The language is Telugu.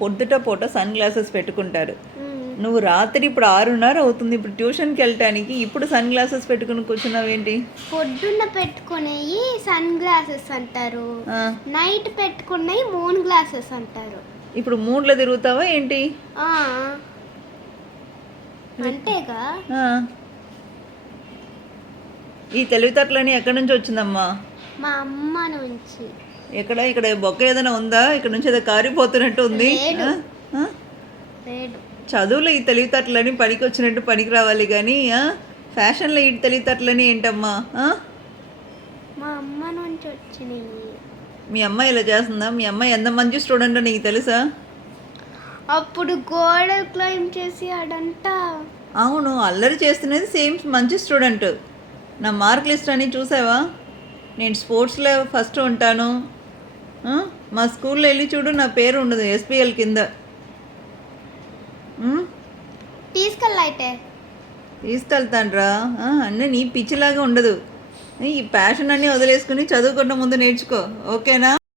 పొద్దుట పూట సన్ గ్లాసెస్ పెట్టుకుంటారు. నువ్వు రాత్రి ఇప్పుడు 6:30 అవుతుంది, ఇప్పుడు ట్యూషన్కి వెళ్ళటానికి ఇప్పుడు సన్ గ్లాసెస్ పెట్టుకుని కూర్చున్నావేంటి? పొద్దున్న పెట్టుకునేవి సన్ గ్లాసెస్ అంటారు, నైట్ పెట్టుకునేవి మూన్ గ్లాసెస్ అంటారు. ఇప్పుడు మూడ్లో తిరుగుతావా ఏంటి? అంతేగా. ఈ తెలివితేటలని ఎక్కడి నుంచి వచ్చిందమ్మా? మా అమ్మ నుంచి. ఇక్కడ బొక్క ఏదైనా ఉందా? ఇక్కడ నుంచి ఏదో కారిపోతున్నట్టు ఉంది. చదువులో ఈ తెలివితేటలని పనికి వచ్చినట్టు పనికి రావాలి కానీ ఫ్యాషన్లో ఈ తెలివితేటలని ఏంటమ్మా? మా అమ్మ నుంచి వచ్చినాయి. మీ అమ్మాయి ఇలా చేస్తుందా? మీ అమ్మాయి ఎంత మంచి స్టూడెంట్ నీకు తెలుసా? అప్పుడు గోడ క్లైమ్ చేసి అడంట. అవును, అల్లరి చేస్తున్నది సేమ్ మంచి స్టూడెంట్. నా మార్క్ లిస్ట్ అని చూసావా? నేను స్పోర్ట్స్లో ఫస్ట్ ఉంటాను. మా స్కూల్లో వెళ్ళి చూడు, నా పేరు ఉండదు ఎస్పీఎల్ కింద. తీసుకెళ్తాను రా. అన్నీ నీ పిచ్చిలాగా ఉండదు. ఈ ప్యాషన్ అన్నీ వదిలేసుకుని చదువుకున్న ముందు నేర్చుకో, ఓకేనా?